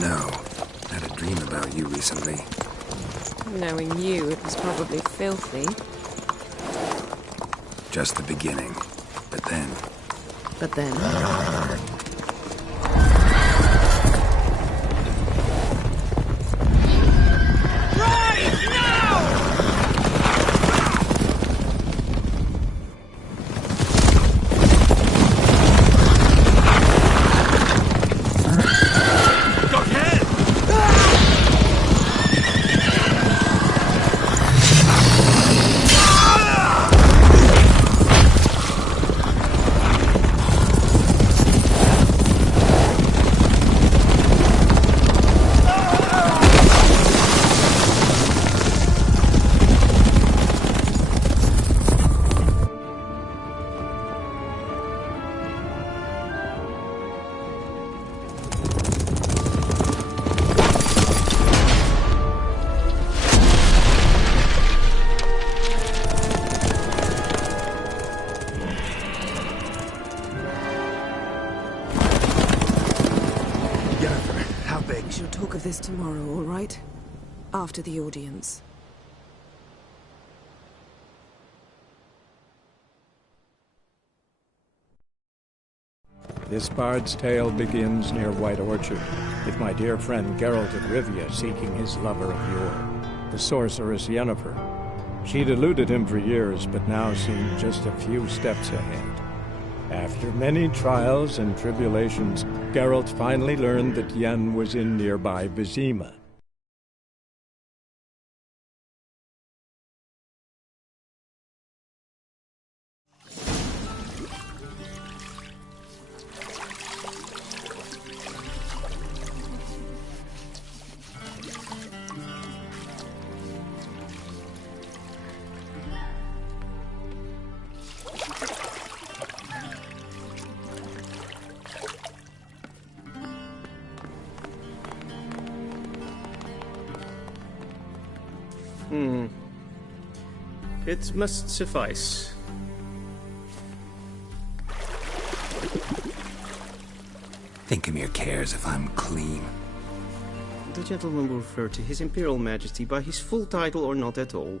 know. I had a dream about you recently. Knowing you, it was probably filthy. Just the beginning. But then... But then... This tomorrow, all right? After the audience. This bard's tale begins near White Orchard, with my dear friend Geralt of Rivia seeking his lover of yore, the sorceress Yennefer. She'd eluded him for years, but now seemed just a few steps ahead. After many trials and tribulations, Geralt finally learned that Yen was in nearby Vizima. It must suffice. Thinkamere cares if I'm clean. The gentleman will refer to His Imperial Majesty by his full title or not at all.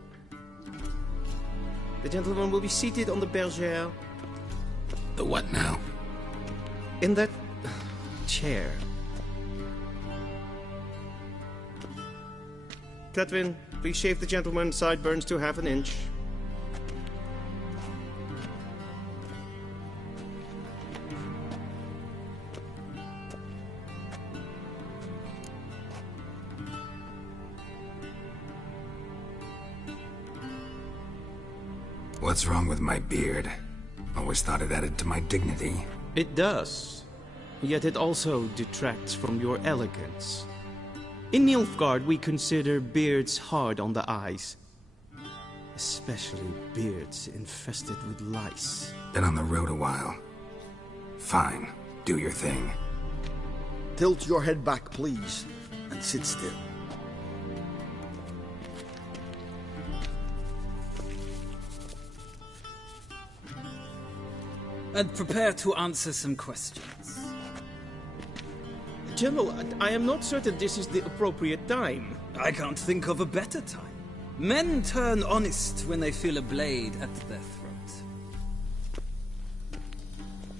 The gentleman will be seated on the bergère. The what now? In that... chair. Cletwin, please shave the gentleman's sideburns to half an inch. What's wrong with my beard? Always thought it added to my dignity. It does. Yet it also detracts from your elegance. In Nilfgaard, we consider beards hard on the eyes. Especially beards infested with lice. Been on the road a while. Fine. Do your thing. Tilt your head back, please, and sit still. And prepare to answer some questions. General, I am not certain this is the appropriate time. I can't think of a better time. Men turn honest when they feel a blade at their throat.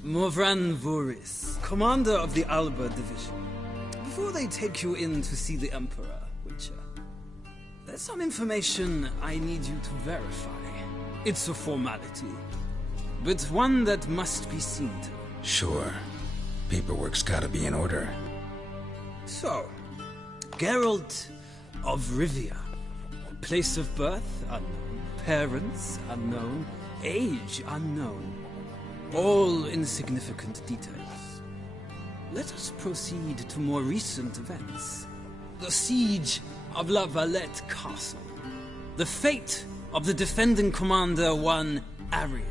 Morvran Vuris, commander of the Alba Division. Before they take you in to see the Emperor, Witcher, there's some information I need you to verify. It's a formality, but one that must be seen to. Sure. Paperwork's gotta be in order. So, Geralt of Rivia. Place of birth, unknown. Parents, unknown. Age, unknown. All insignificant details. Let us proceed to more recent events. The siege of La Valette Castle. The fate of the defending commander, one Arian.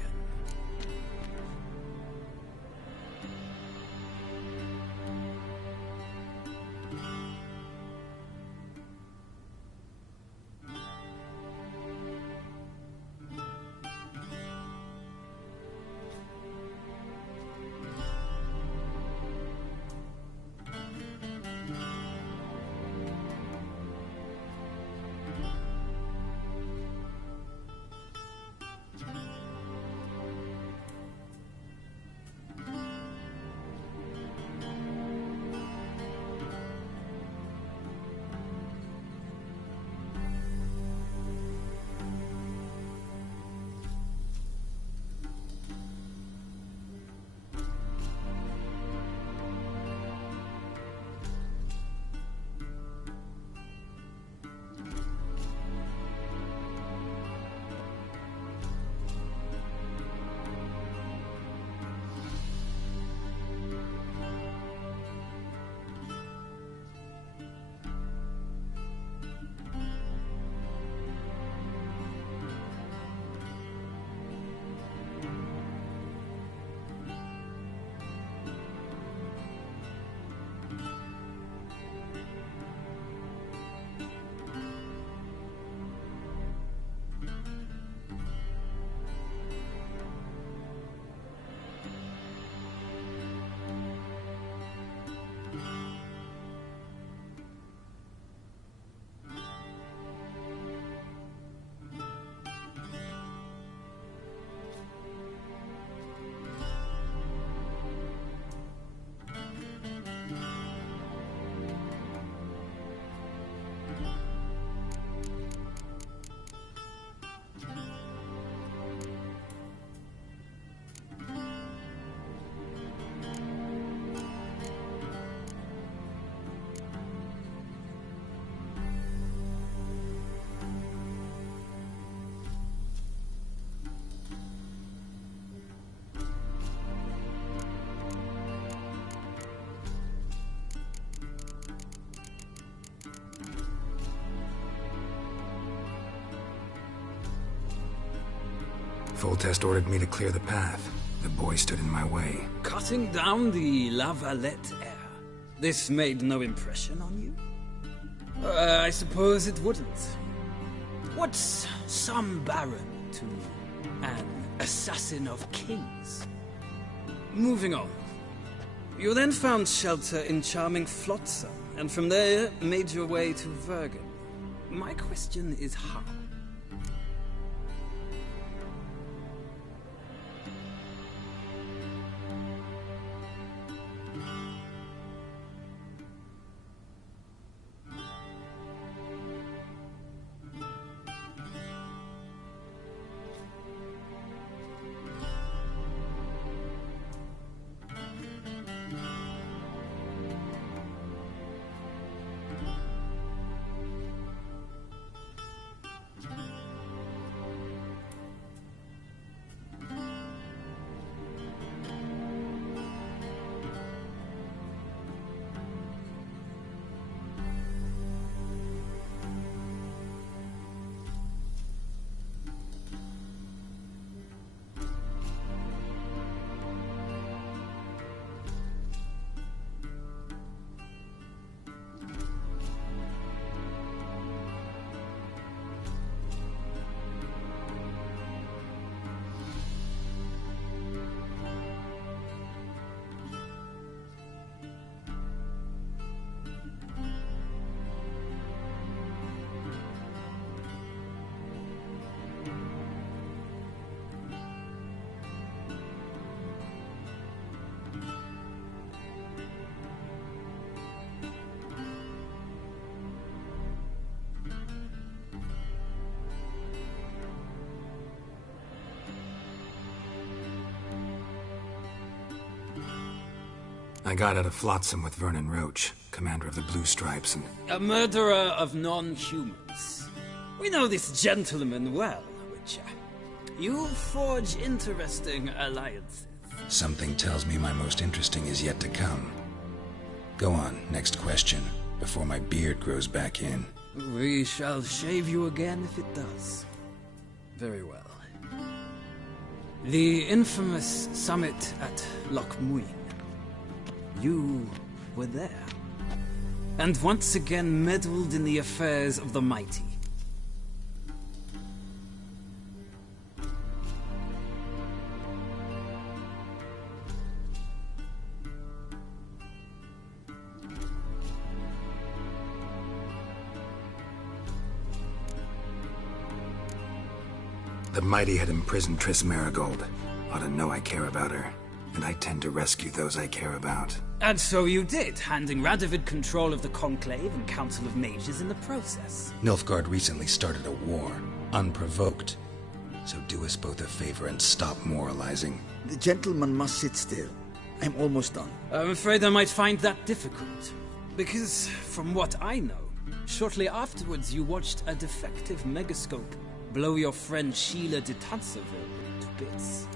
Foltest ordered me to clear the path. The boy stood in my way. Cutting down the La Valette heir. This made no impression on you? I suppose it wouldn't. What's some baron to an assassin of kings? Moving on. You then found shelter in charming Flotsam, and from there made your way to Vergen. My question is how? I got out of Flotsam with Vernon Roach, commander of the Blue Stripes, and... A murderer of non-humans. We know this gentleman well, Witcher. You forge interesting alliances. Something tells me my most interesting is yet to come. Go on, next question, before my beard grows back in. We shall shave you again if it does. Very well. The infamous summit at Loch Muin. You were there, and once again meddled in the affairs of the mighty. The mighty had imprisoned Triss Marigold. Ought to know I care about her, and I tend to rescue those I care about. And so you did, handing Radovid control of the Conclave and Council of Mages in the process. Nilfgaard recently started a war, unprovoked. So do us both a favor and stop moralizing. The gentleman must sit still. I'm almost done. I'm afraid I might find that difficult. Because, from what I know, shortly afterwards you watched a defective megascope blow your friend Sheila de Tanserville to bits.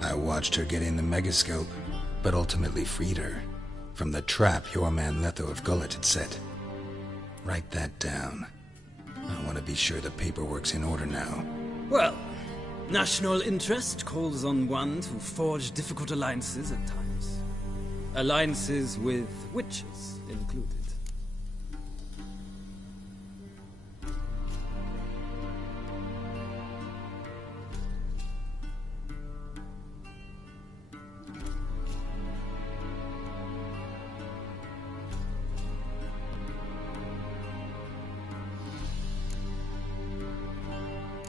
I watched her get in the megascope, but ultimately freed her from the trap your man Letho of Gullet had set. Write that down. I want to be sure the paperwork's in order now. Well, national interest calls on one to forge difficult alliances at times. Alliances with witches included.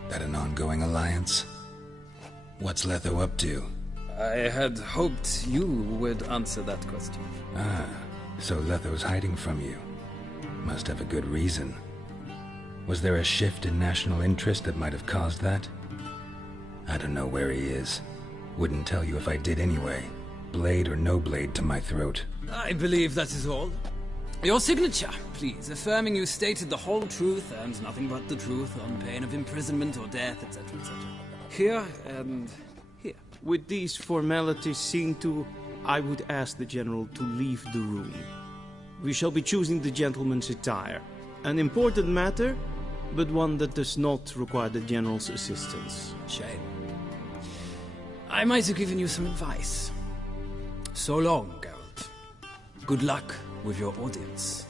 That an ongoing alliance? What's Letho up to? I had hoped you would answer that question. Ah, so Letho's hiding from you. Must have a good reason. Was there a shift in national interest that might have caused that? I don't know where he is. Wouldn't tell you if I did anyway. Blade or no blade to my throat. I believe that is all. Your signature, please, affirming you stated the whole truth and nothing but the truth on pain of imprisonment or death, etc., etc. Here and here. With these formalities seen to, I would ask the General to leave the room. We shall be choosing the gentleman's attire. An important matter, but one that does not require the General's assistance. Shame. I might have given you some advice. So long, Geralt. Good luck with your audience.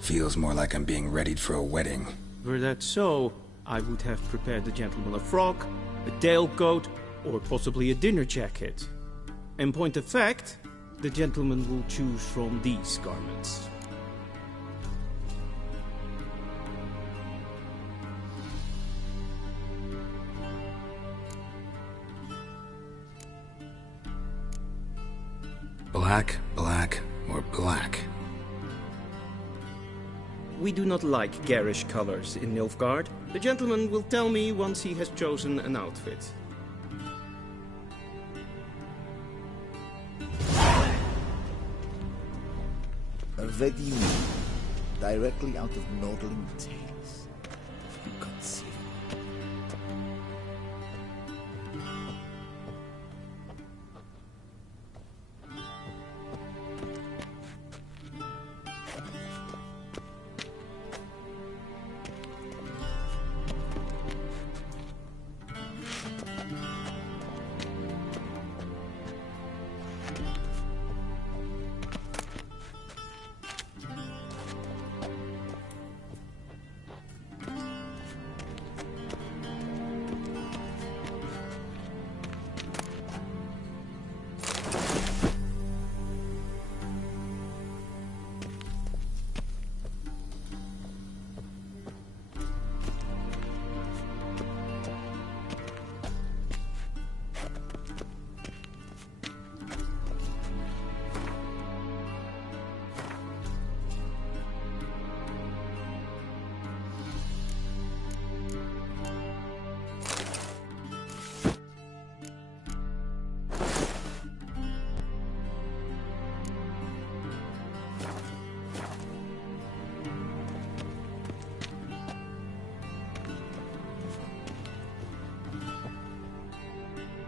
Feels more like I'm being readied for a wedding. Were that so, I would have prepared the gentleman a frock, a tailcoat, or possibly a dinner jacket. In point of fact, the gentleman will choose from these garments. Black, black, or black? We do not like garish colors in Nilfgaard. The gentleman will tell me once he has chosen an outfit. Where do you mean? Directly out of Nordling Tales. Inconceivable.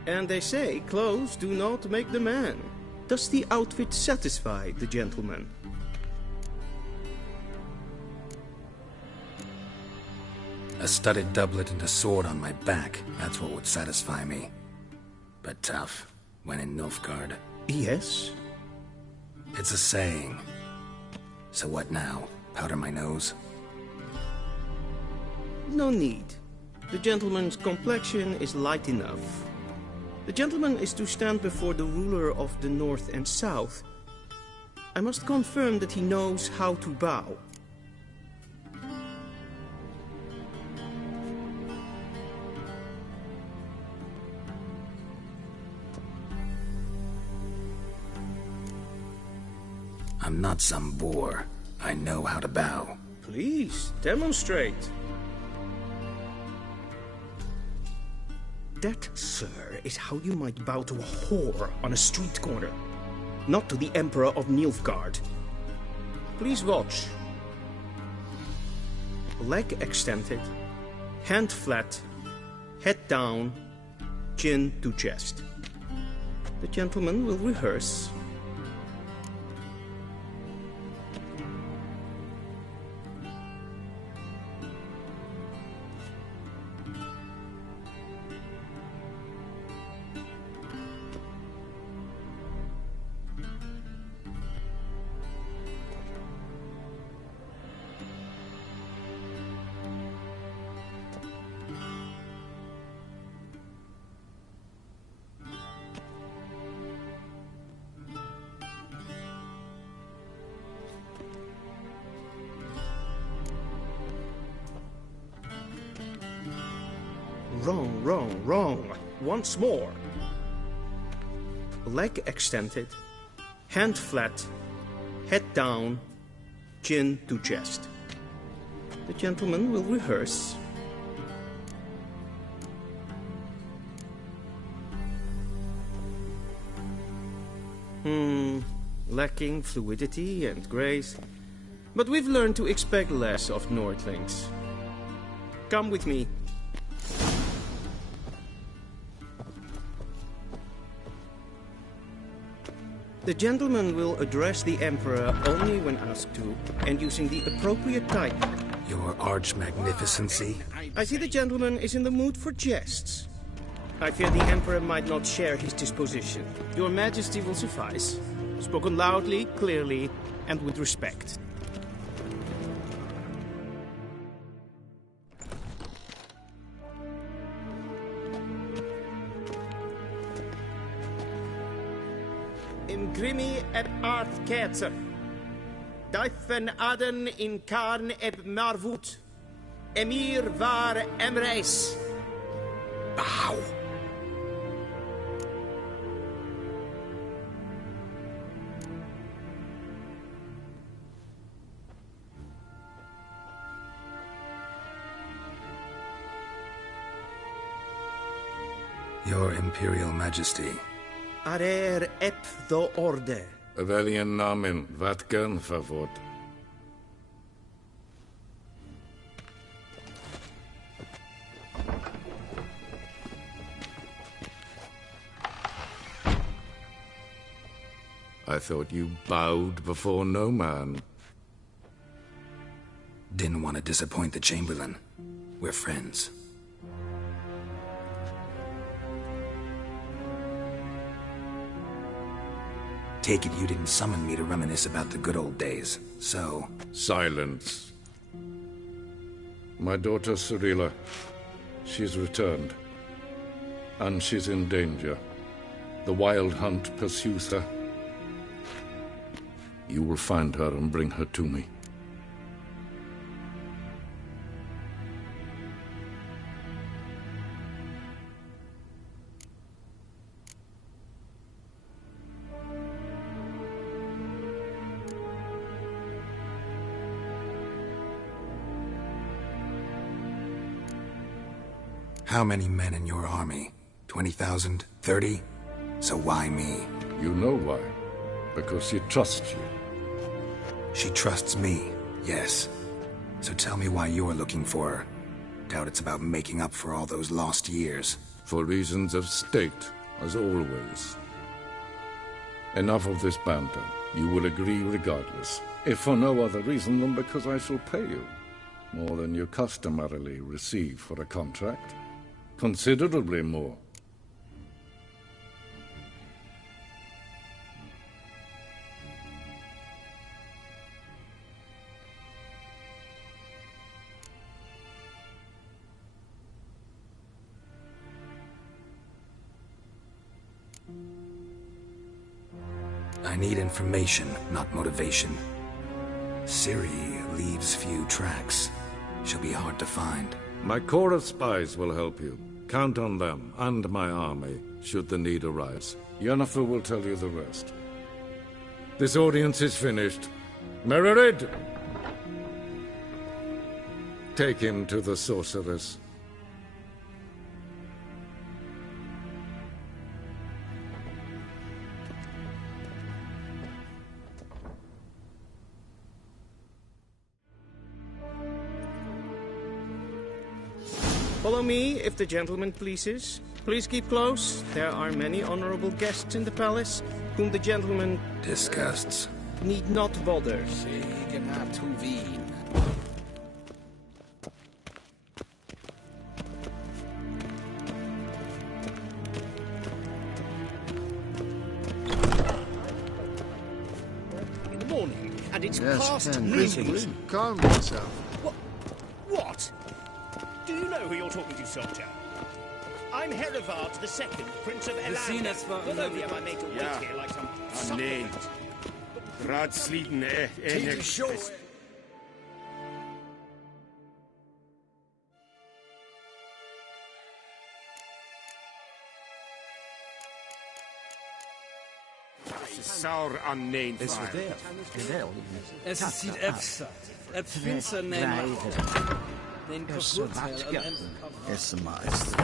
And they say clothes do not make the man. Does the outfit satisfy the gentleman? A studded doublet and a sword on my back, that's what would satisfy me. But tough, when in Nilfgaard. Yes. It's a saying. So what now? Powder my nose? No need. The gentleman's complexion is light enough. The gentleman is to stand before the ruler of the North and South. I must confirm that he knows how to bow. I'm not some boor. I know how to bow. Please, demonstrate. That, sir, is how you might bow to a whore on a street corner, not to the Emperor of Nilfgaard. Please watch. Leg extended, hand flat, head down, chin to chest. The gentleman will rehearse. Wrong. Once more. Leg extended, hand flat, head down, chin to chest. The gentleman will rehearse. Lacking fluidity and grace. But we've learned to expect less of Nordlings. Come with me. The gentleman will address the Emperor only when asked to, and using the appropriate title. Your Arch-Magnificency? I see the gentleman is in the mood for jests. I fear the Emperor might not share his disposition. Your Majesty will suffice. Spoken loudly, clearly, and with respect. Imgrimi eb art ketzer. Duifen aden in karn eb marvoet. Emir var emreis. Bow! Your Imperial Majesty. Arer ep the orde. Weljen namen, wat kan favort? I thought you bowed before no man. Didn't want to disappoint the Chamberlain. We're friends. Take it you didn't summon me to reminisce about the good old days, so... Silence. My daughter Cyrilla, she's returned. And she's in danger. The Wild Hunt pursues her. You will find her and bring her to me. How many men in your army? 20,000? 30? So why me? You know why. Because she trusts you. She trusts me, yes. So tell me why you're looking for her. Doubt it's about making up for all those lost years. For reasons of state, as always. Enough of this banter. You will agree regardless. If for no other reason than because I shall pay you. More than you customarily receive for a contract. Considerably more. I need information, not motivation. Ciri leaves few tracks. She'll be hard to find. My corps of spies will help you. Count on them, and my army, should the need arise. Yennefer will tell you the rest. This audience is finished. Mererid! Take him to the sorceress. Follow me, if the gentleman pleases. Please keep close. There are many honorable guests in the palace, whom the gentleman Disgusts. need not bother. In the morning, and it's Yes, past Ken, noon. please calm yourself. What? Do you know who you're talking to, soldier? I'm Herivard II, Prince of Elan. Not only am I made to wait here like some nee. supplicant. Raadsleden, niks. Saur an nein fire. Es sieht efsa. Et finns en name. Den kaputt Es meist.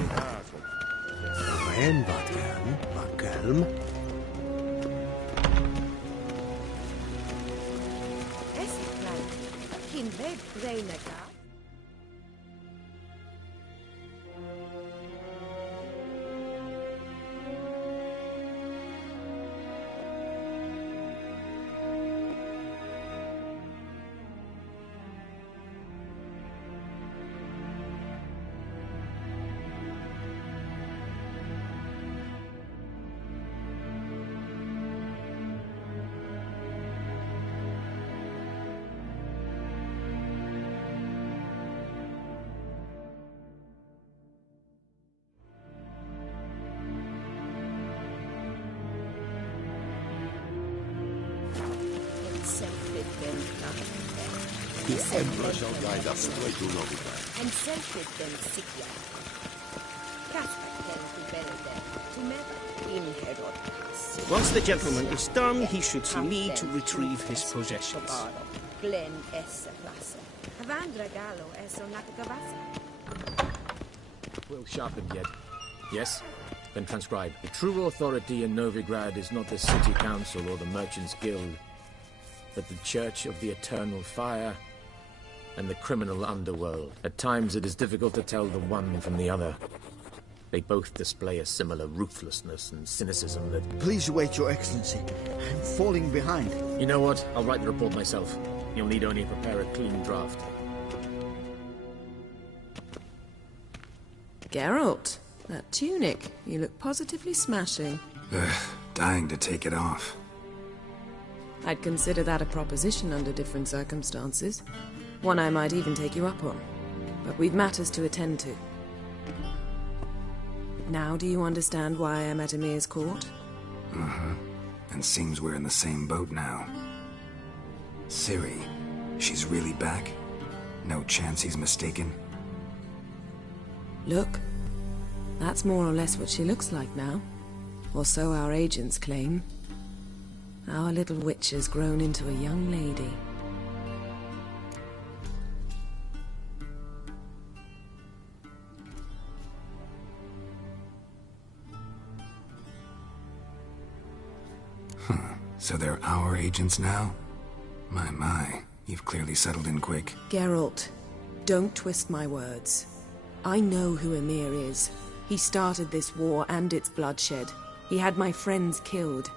En wat kelm. Es klein. Kind weg, Reinaga. The Emperor shall guide us straight to Novigrad. And sacred them Sikya. Casper them to Beleder, to never in Herod. Once the gentleman is done, he should see me to retrieve his possessions. Glen essa classe. Havandra Gallo eso nakagavasa. Well sharpened yet. Yes? Then transcribe. The true authority in Novigrad is not the city council or the merchants' guild, but the Church of the Eternal Fire and the criminal underworld. At times it is difficult to tell the one from the other. They both display a similar ruthlessness and cynicism that... Please wait, Your Excellency. I'm falling behind. You know what? I'll write the report myself. You'll need only prepare a clean draft. Geralt, that tunic. You look positively smashing. Dying to take it off. I'd consider that a proposition under different circumstances. One I might even take you up on. But we've matters to attend to. Now do you understand why I'm at Emir's court? Uh-huh. And seems we're in the same boat now. Ciri, she's really back? No chance he's mistaken? Look, that's more or less what she looks like now. Or so our agents claim. Our little witch has grown into a young lady. So they're our agents now? My, you've clearly settled in quick. Geralt, don't twist my words. I know who Emir is. He started this war and its bloodshed. He had my friends killed.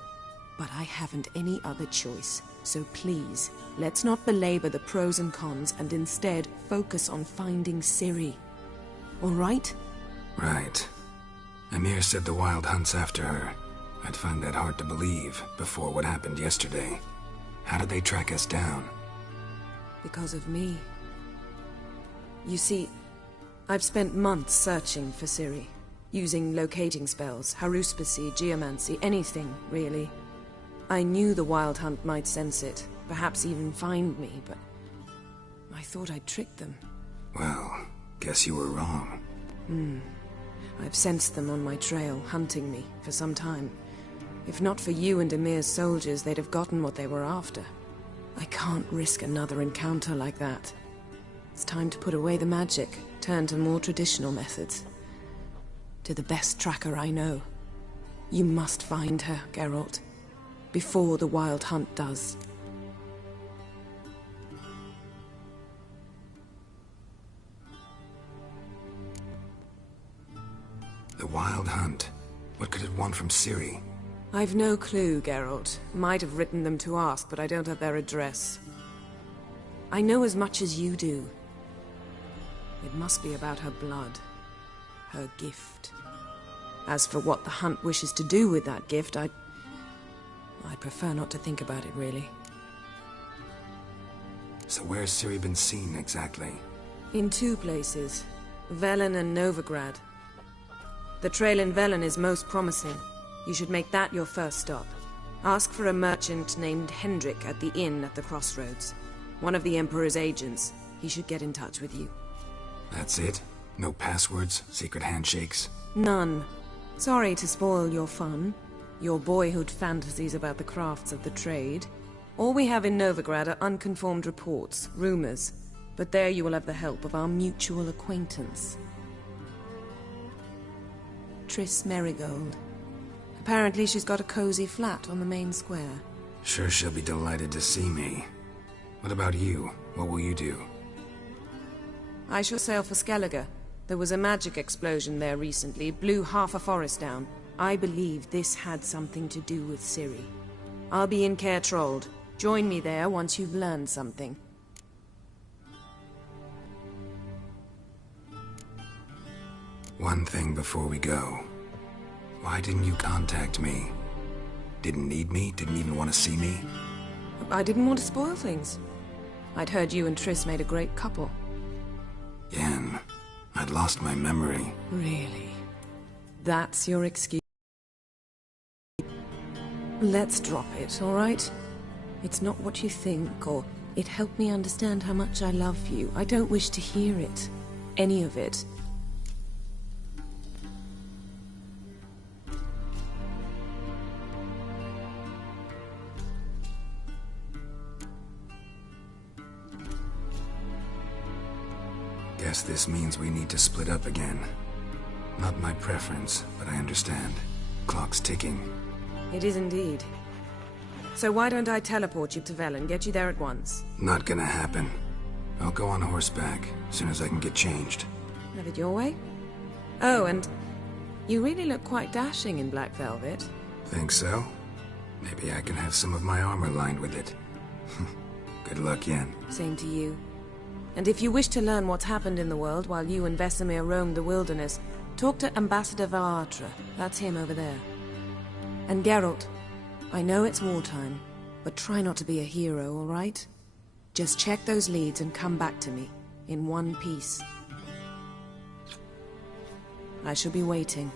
But I haven't any other choice. So please, let's not belabor the pros and cons and instead focus on finding Ciri. All right? Right. Emir said the Wild Hunt's after her. I'd find that hard to believe before what happened yesterday. How did they track us down? Because of me. You see, I've spent months searching for Ciri. Using locating spells, haruspicy, geomancy, anything, really. I knew the Wild Hunt might sense it, perhaps even find me, but I thought I'd tricked them. Well, guess you were wrong. I've sensed them on my trail, hunting me, for some time. If not for you and Emir's soldiers, they'd have gotten what they were after. I can't risk another encounter like that. It's time to put away the magic, turn to more traditional methods. To the best tracker I know. You must find her, Geralt. Before the Wild Hunt does. The Wild Hunt? What could it want from Ciri? I've no clue, Geralt. Might have written them to ask, but I don't have their address. I know as much as you do. It must be about her blood. Her gift. As for what the Hunt wishes to do with that gift, I'd prefer not to think about it, really. So where's Ciri been seen, exactly? In two places. Velen and Novigrad. The trail in Velen is most promising. You should make that your first stop. Ask for a merchant named Hendrik at the inn at the crossroads. One of the Emperor's agents. He should get in touch with you. That's it? No passwords? Secret handshakes? None. Sorry to spoil your fun. your boyhood fantasies about the crafts of the trade. All we have in Novigrad are unconfirmed reports, rumors. But there you will have the help of our mutual acquaintance. Triss Merigold. Apparently she's got a cozy flat on the main square. Sure she'll be delighted to see me. What about you? What will you do? I shall sail for Skellige. There was a magic explosion there recently, blew half a forest down. I believe this had something to do with Ciri. I'll be in Caer Trold. Join me there once you've learned something. One thing before we go. Why didn't you contact me? Didn't need me? Didn't even want to see me? I didn't want to spoil things. I'd heard you and Triss made a great couple. Yen, I'd lost my memory. Really? That's your excuse? Let's drop it, all right? It's not what you think, or it helped me understand how much I love you. I don't wish to hear it. Any of it. Guess this means we need to split up again. Not my preference, but I understand. Clock's ticking. It is indeed. So why don't I teleport you to Velen, get you there at once? Not gonna happen. I'll go on horseback, as soon as I can get changed. Have it your way? Oh, and you really look quite dashing in black velvet. Think so? Maybe I can have some of my armor lined with it. Good luck, Yen. Same to you. And if you wish to learn what's happened in the world while you and Vesemir roamed the wilderness, talk to Ambassador Vaatra. That's him over there. And Geralt, I know it's wartime, but try not to be a hero, all right? Just check those leads and come back to me, in one piece. I shall be waiting.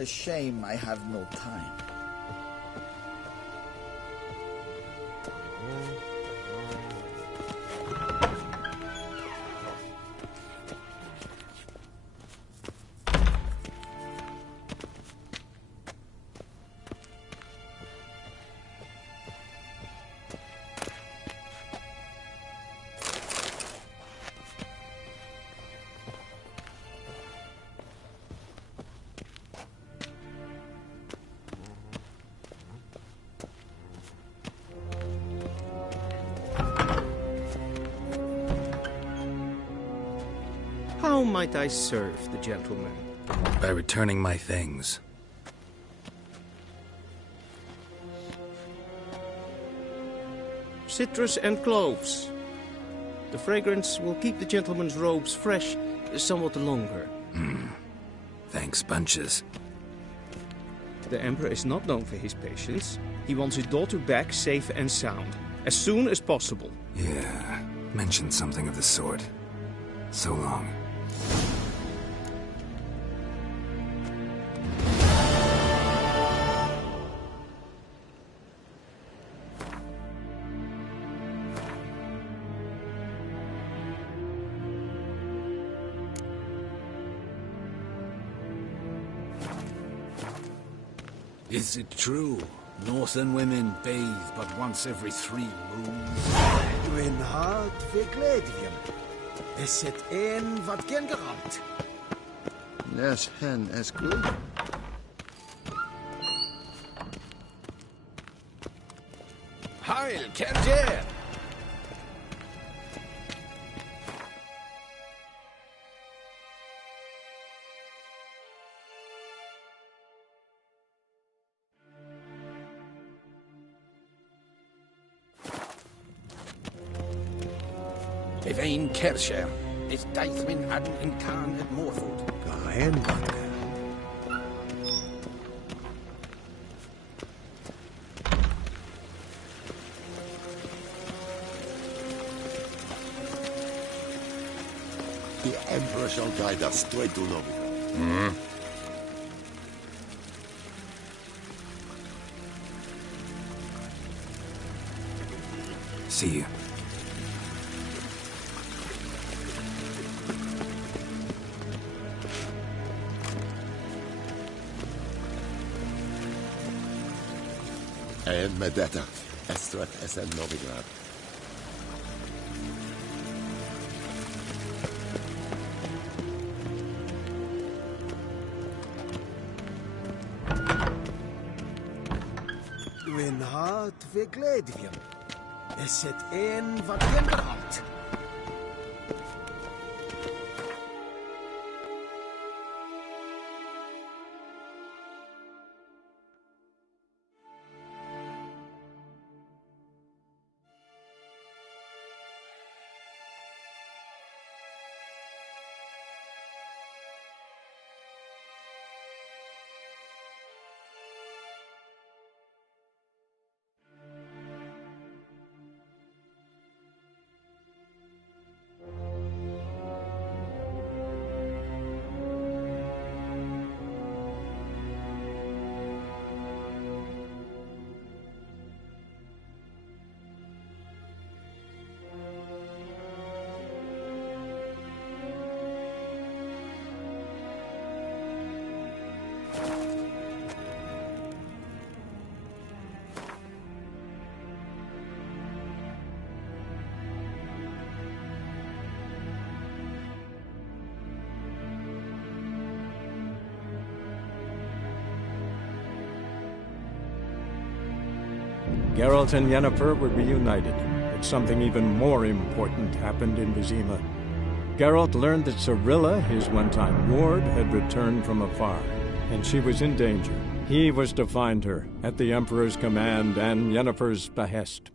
A shame I have no time. How might I serve the gentleman? By returning my things. Citrus and cloves. The fragrance will keep the gentleman's robes fresh somewhat longer. Thanks, bunches. The Emperor is not known for his patience. He wants his daughter back safe and sound, as soon as possible. Yeah, mentioned something of the sort. So long. Is it true? Northern women bathe but once every 3 moons? Dwi'n hard verkledigen. Is het een wat gen geramt? Less hen as good. Heil, Kerjer! Evain Kersher, is Deithmin Adden in Khan at Morfoot. Gaen vodka. Yennefer shall guide us straight to Novigrad. See you. And Medetta, Estrat SN Novigrad. Gwyn hart fe gledfion. Eset ein wat genderhart. Geralt and Yennefer were reunited, but something even more important happened in Vizima. Geralt learned that Cirilla, his one-time ward, had returned from afar, and she was in danger. He was to find her, at the Emperor's command and Yennefer's behest.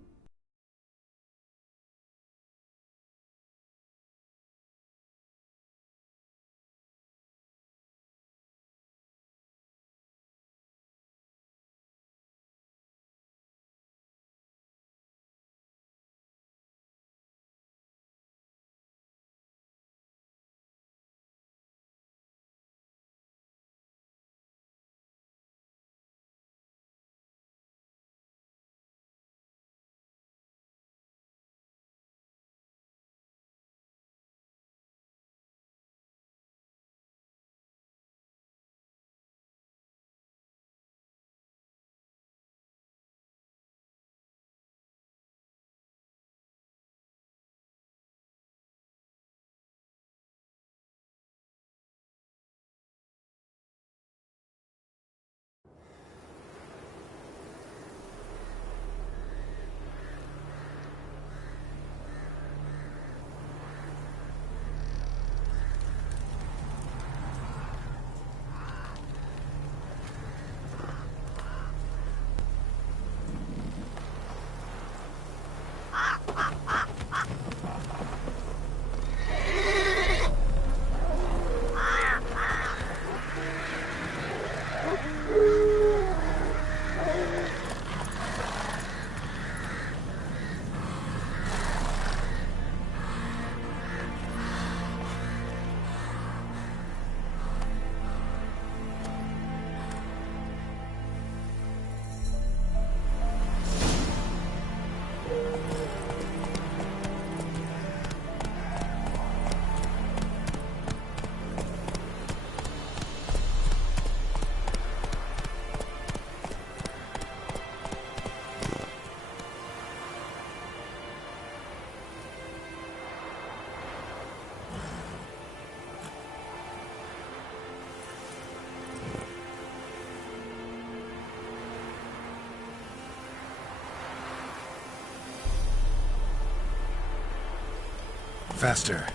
Faster.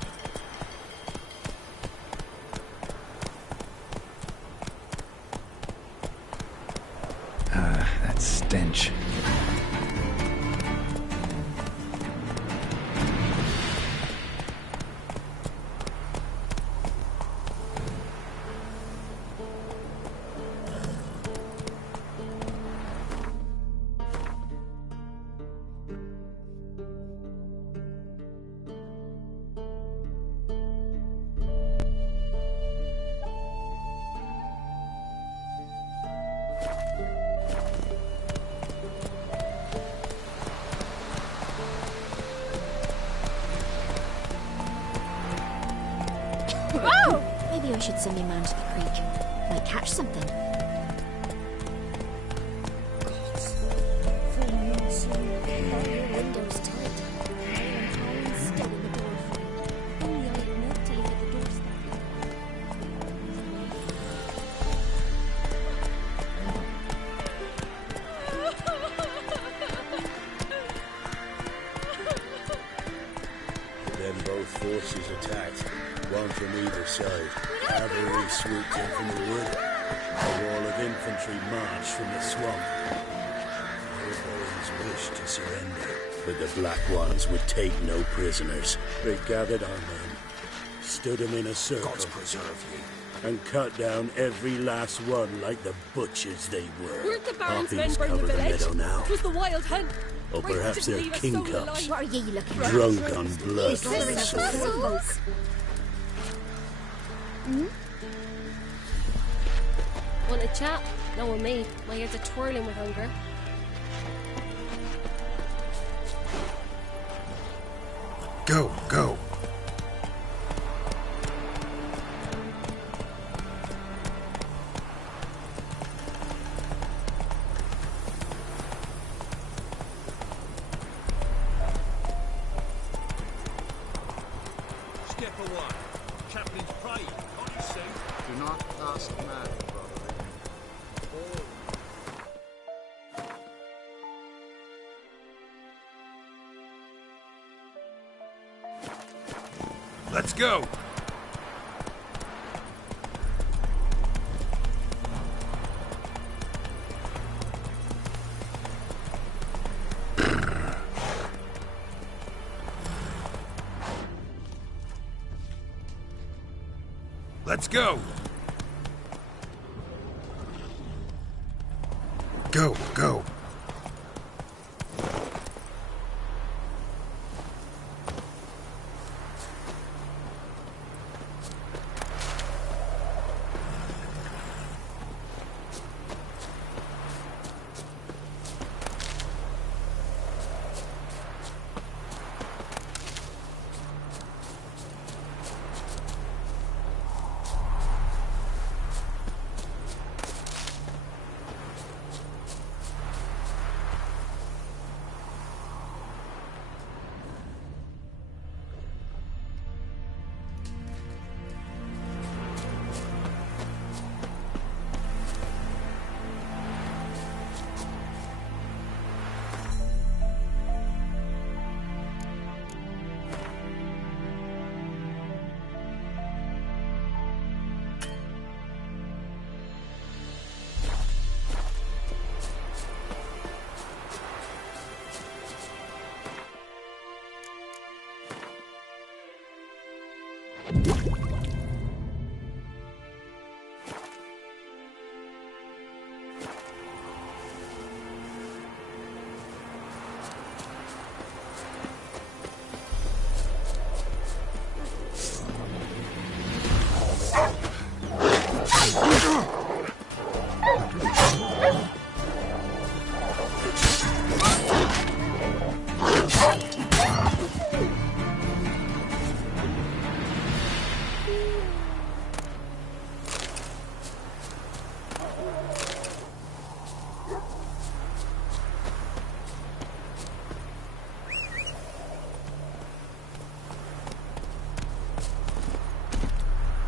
That stench. Maybe I should send me man to the creek. Might catch something. Full moon soon. All your windows tight. Iron Hines still in the door frame. Only I had milk to leave at the doorstep. Then both forces attacked, one from either side. Cavalry swooped in from the wood. A wall of infantry marched from the swamp. The boys wished to surrender, but the Black Ones would take no prisoners. They gathered our men, stood them in a circle, Gods preserve ye, and cut down every last one like the butchers they were. Weren't the Baron's men Poppies burn cover the the village? meadow now. It was the Wild Hunt. Or Why perhaps didn't they're leave a king soul cups, alive? What are ye looking at? drunk on blood. Is this and salt. souls? Want a chat? No with me. My head's a twirling with hunger. Go, go. step away. Chaplain's praying, can't you see? Do not ask man, brother. Let's go! Let's go! Go, go.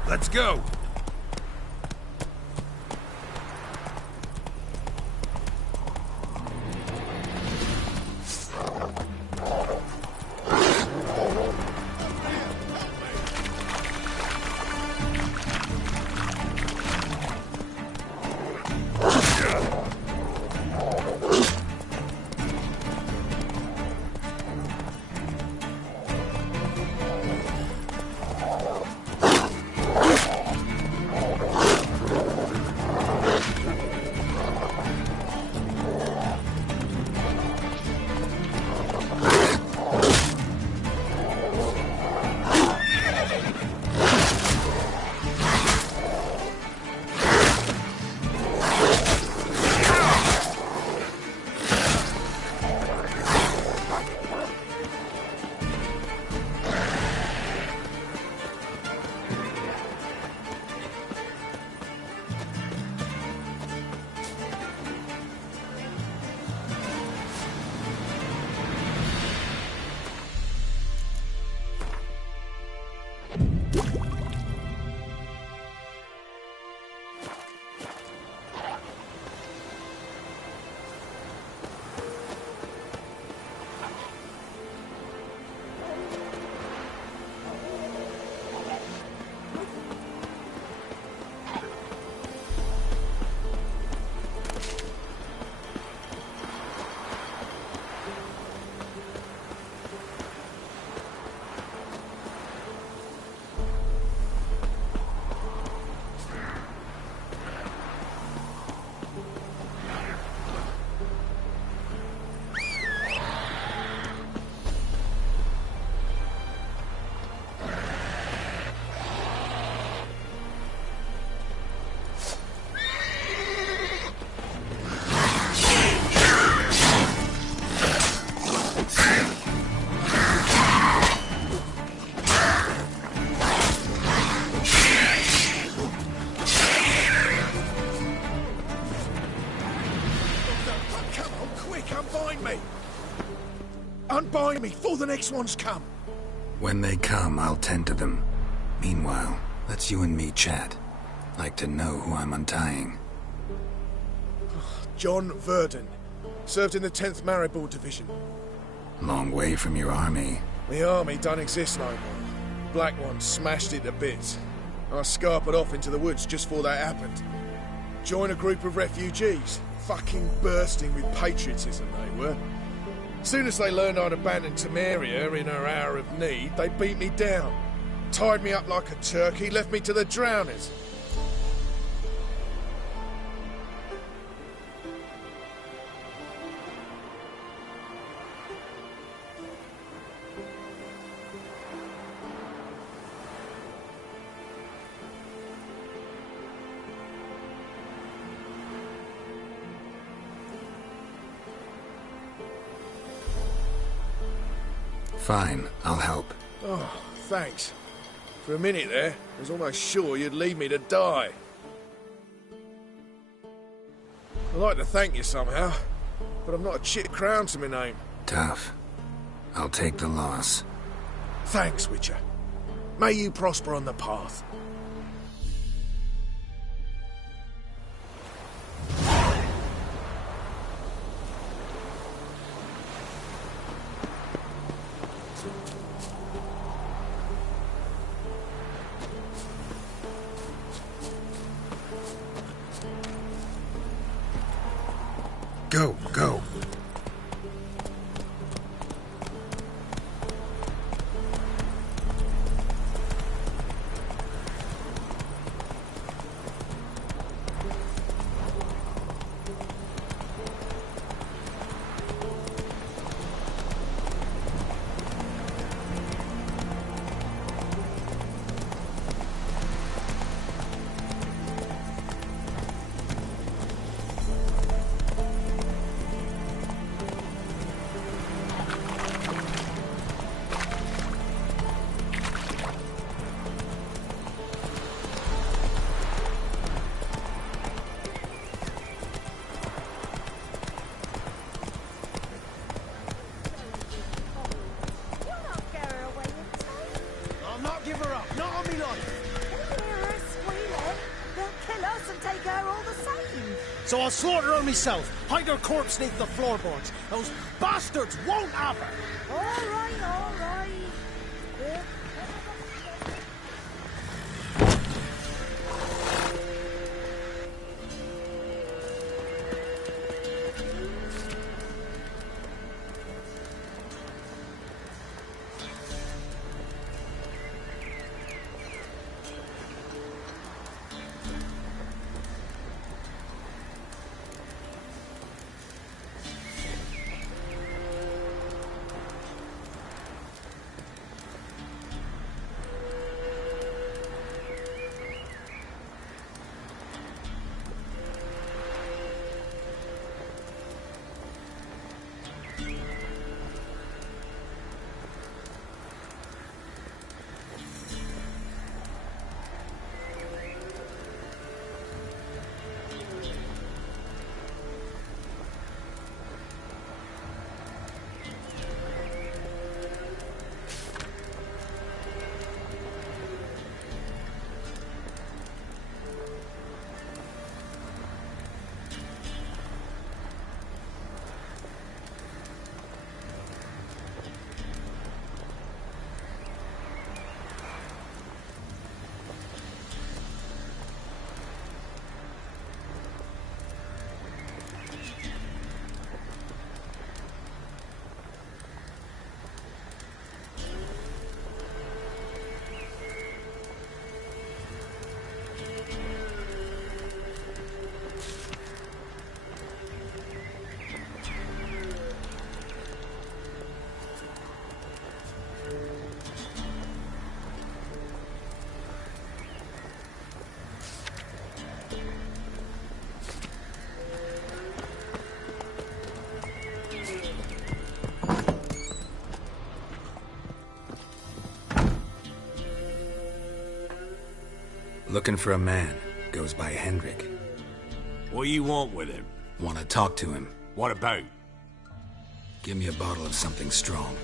Let's go! find me! Unbind me before the next ones come! When they come, I'll tend to them. Meanwhile, let's you and me chat. Like to know who I'm untying. John Verdon. Served in the 10th Maribor Division. Long way from your army. The army don't exist no more. Black Ones smashed it to bits. I scarpered off into the woods just before that happened. Joined a group of refugees. Fucking bursting with patriotism they were. Soon as they learned I'd abandoned Temeria in her hour of need, they beat me down. Tied me up like a turkey, left me to the drowners. Fine, I'll help. Oh, thanks. For a minute there, I was almost sure you'd leave me to die. I'd like to thank you somehow, but I've not a chit crown to my name. Tough. I'll take the loss. Thanks, Witcher. May you prosper on the path. Go, go. So I'll slaughter her myself, hide her corpse neath the floorboards. Those bastards won't have her! All right, all right. Looking for a man. Goes by Hendrik. What do you want with him? Want to talk to him. What about? Give me a bottle of something strong.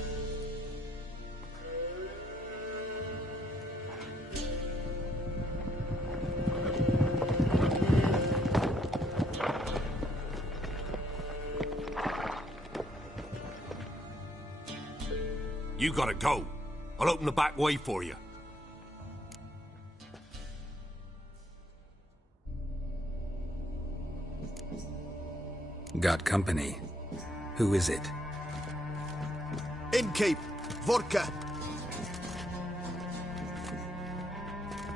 You gotta go. I'll open the back way for you. Got company. Who is it? Innkeep, vodka.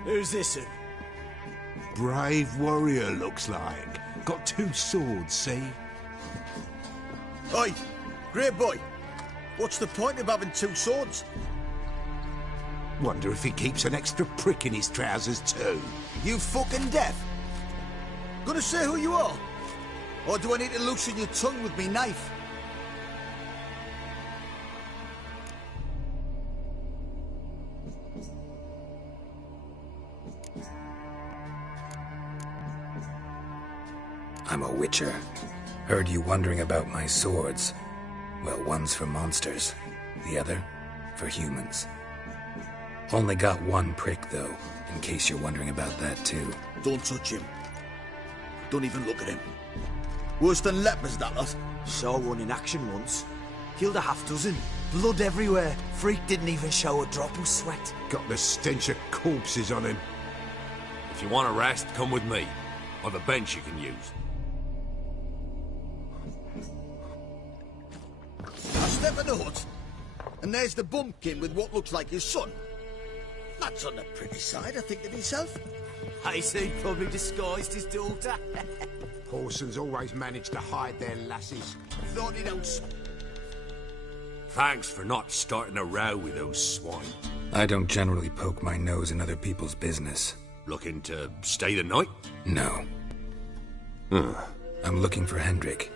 Who's this? Brave warrior, looks like. Got 2 swords, see? Oi, great boy. What's the point of having 2 swords? Wonder if he keeps an extra prick in his trousers too. You fucking deaf? Gonna say who you are? Or do I need to loosen your tongue with me knife? I'm a witcher. Heard you wondering about my swords. Well, one's for monsters, the other for humans. Only got 1 prick, though, in case you're wondering about that, too. Don't touch him. Don't even look at him. Worse than lepers, that lot. Saw one in action once. Killed a half-dozen. Blood everywhere. Freak didn't even show a drop of sweat. Got the stench of corpses on him. If you want a rest, come with me. I've a bench you can use. I step in the hut, and there's the bumpkin with what looks like his son. That's on the pretty side, I think to myself. I say probably disguised his daughter. Porsons always manage to hide their lasses. Thought it out, son. Thanks for not starting a row with those swine. I don't generally poke my nose in other people's business. Looking to stay the night? No. I'm looking for Hendrik.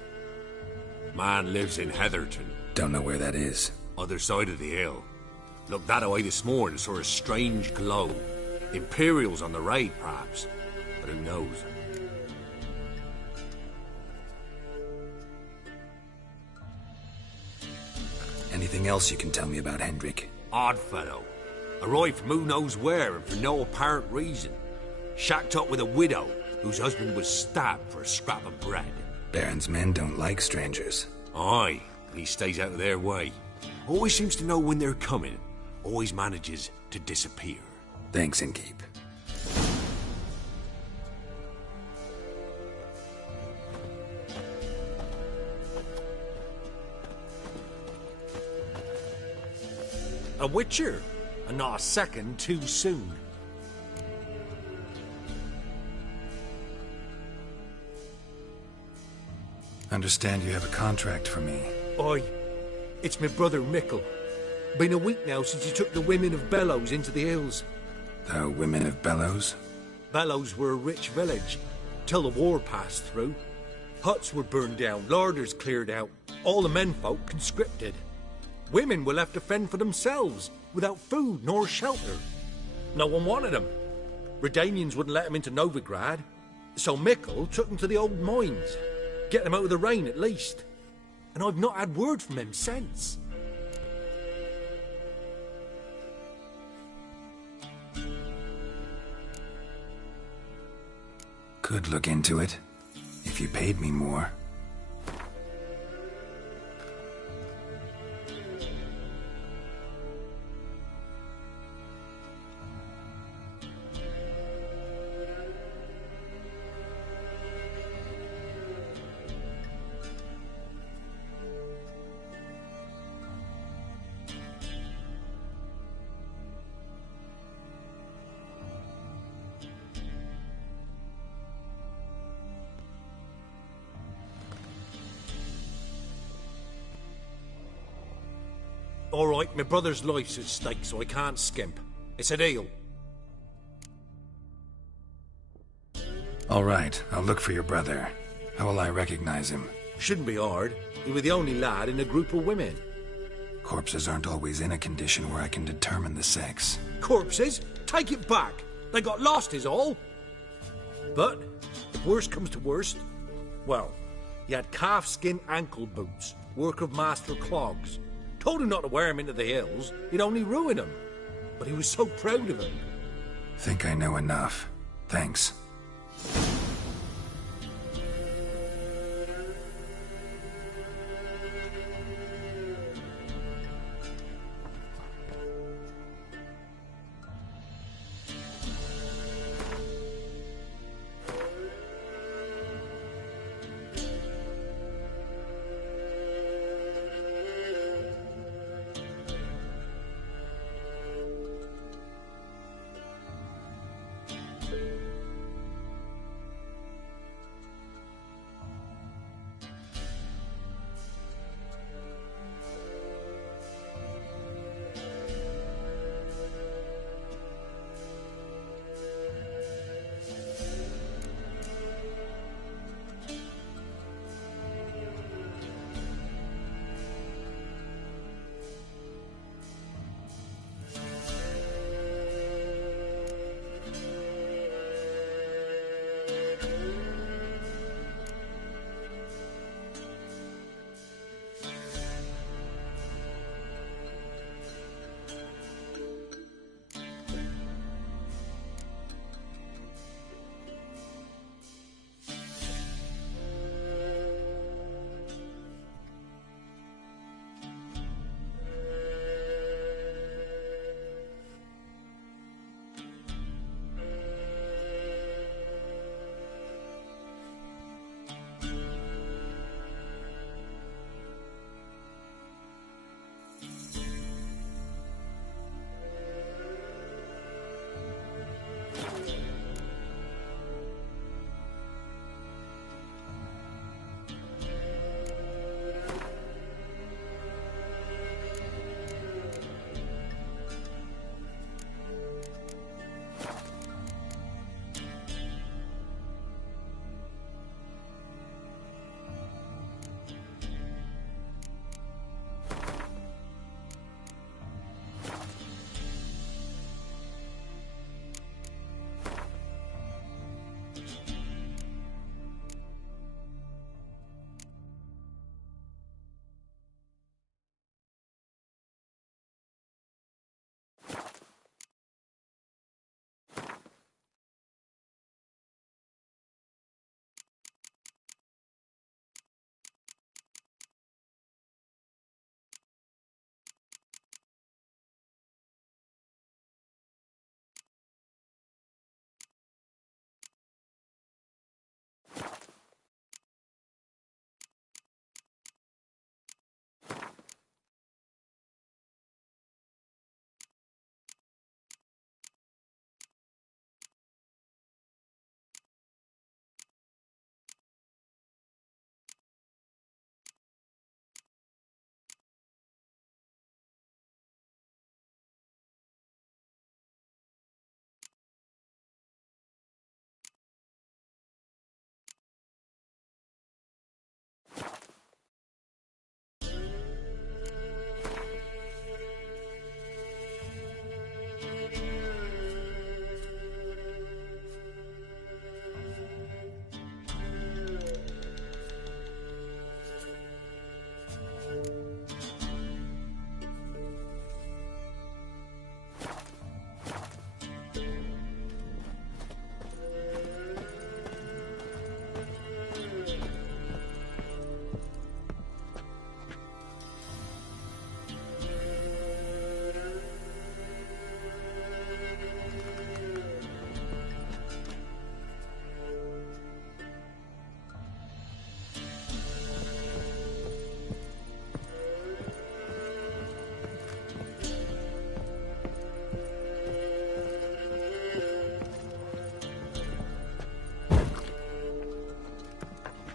Man lives in Heatherton. Don't know where that is. Other side of the hill. Looked that away this morning, saw a strange glow. Imperials on the raid, perhaps. But who knows? Anything else you can tell me about Hendrik? Odd fellow. Arrived from who knows where and for no apparent reason. Shacked up with a widow whose husband was stabbed for a scrap of bread. Baron's men don't like strangers. Aye, and he stays out of their way. Always seems to know when they're coming. Always manages to disappear. Thanks, Innkeep. A witcher, and not a second too soon. Understand you have a contract for me. Aye. It's my brother Mickle. Been a week now since he took the women of Bellows into the hills. The women of Bellows? Bellows were a rich village, till the war passed through. Huts were burned down, larders cleared out, all the menfolk conscripted. Women were left to fend for themselves, without food nor shelter. No one wanted them. Redanians wouldn't let them into Novigrad, so Mickle took them to the old mines. Get them out of the rain, at least. And I've not had word from him since. Could look into it, if you paid me more. All right, my brother's life's at stake, so I can't skimp. It's a deal. All right, I'll look for your brother. How will I recognize him? Shouldn't be hard. You were the only lad in a group of women. Corpses aren't always in a condition where I can determine the sex. Corpses? Take it back. They got lost is all. But, if worst comes to worst, well, He had calfskin ankle boots, work of master clogs. Told him not to wear him into the hills, he'd only ruin him. But he was so proud of him. Think I know enough. Thanks.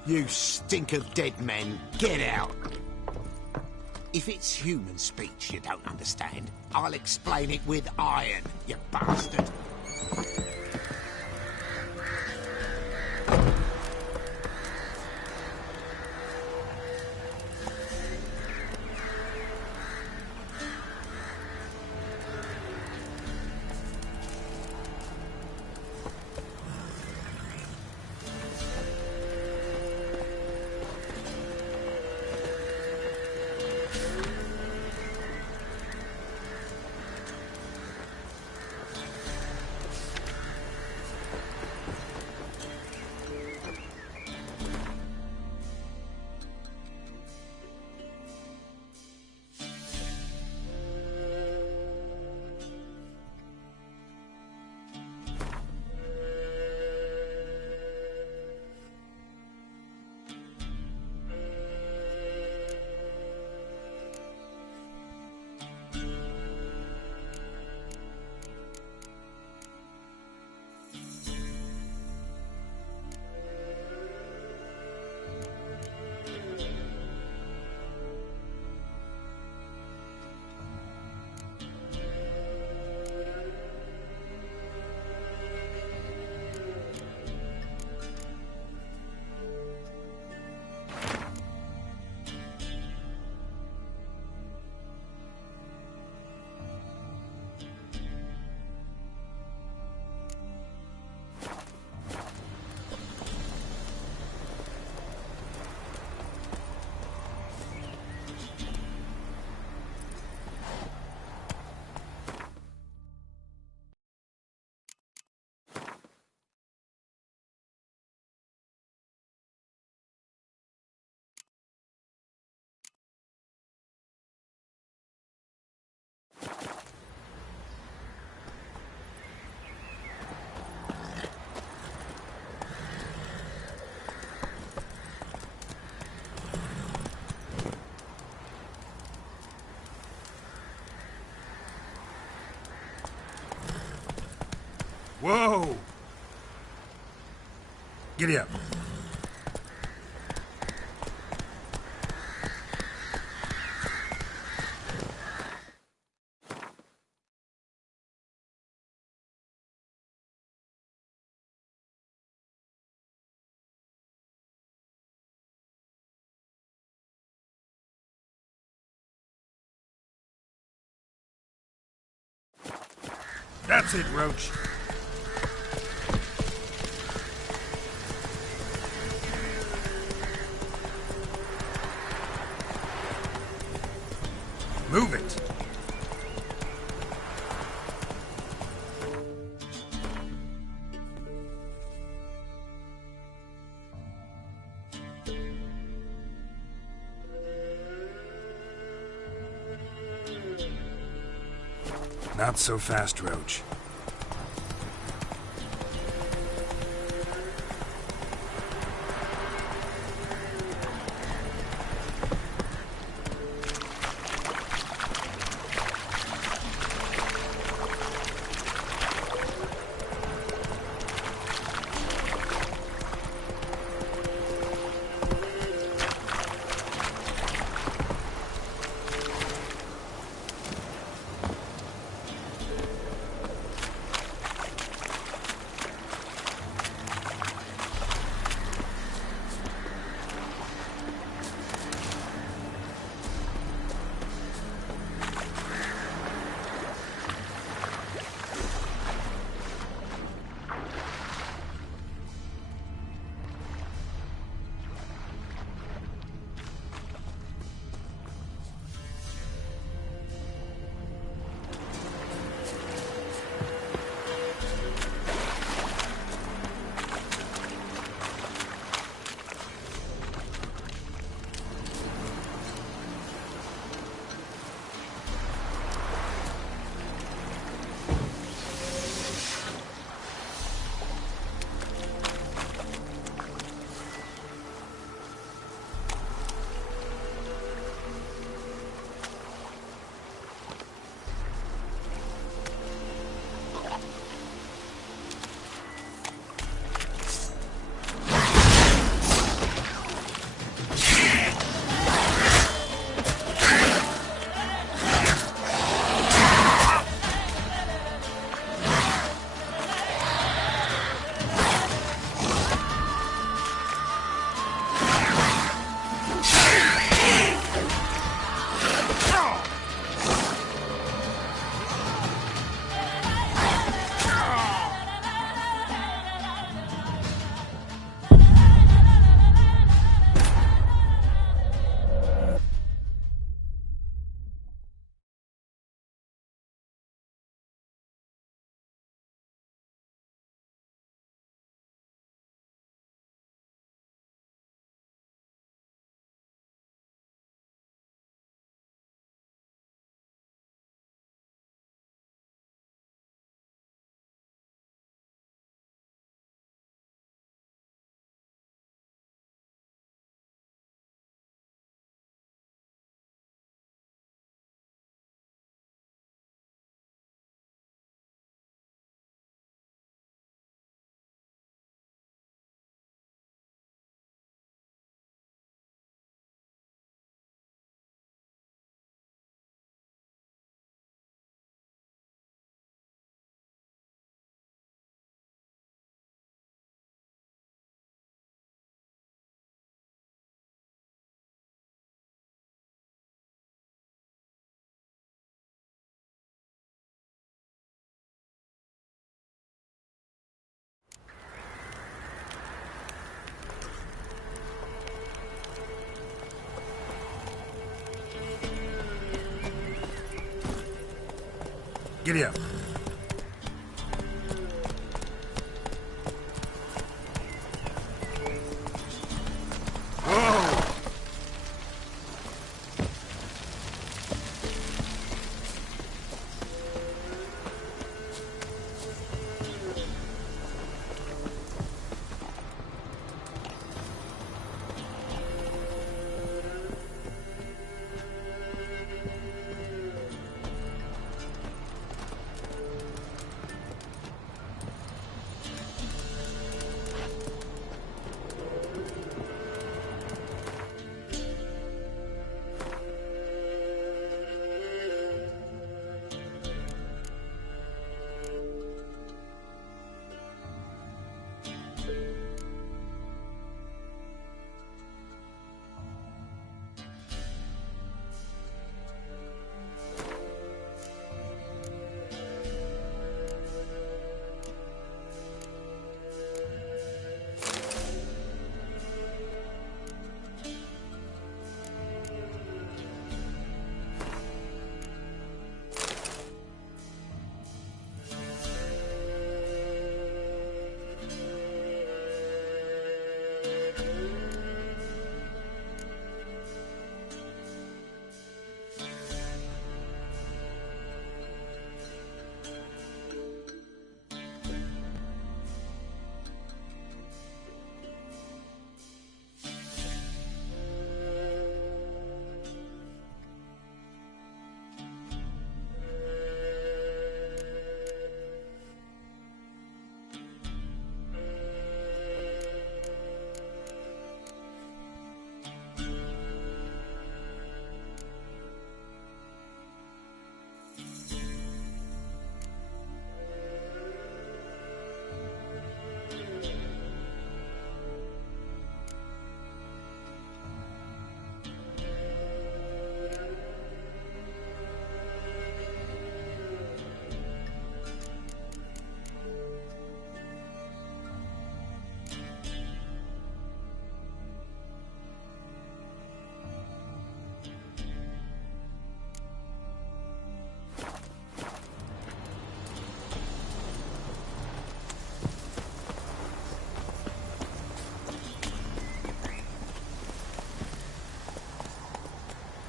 You stink of dead men, get out! If it's human speech you don't understand, I'll explain it with iron, you bastard! Whoa! Giddy up. That's it, Roach. Move it. Not so fast, Roach. Giddy up. Whoa!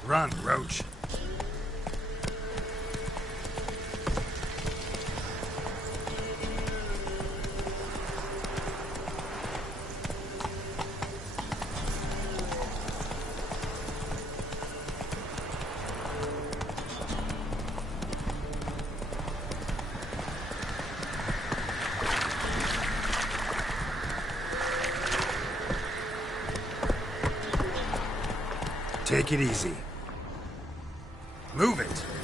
Run, Roach. Take it easy. Move it!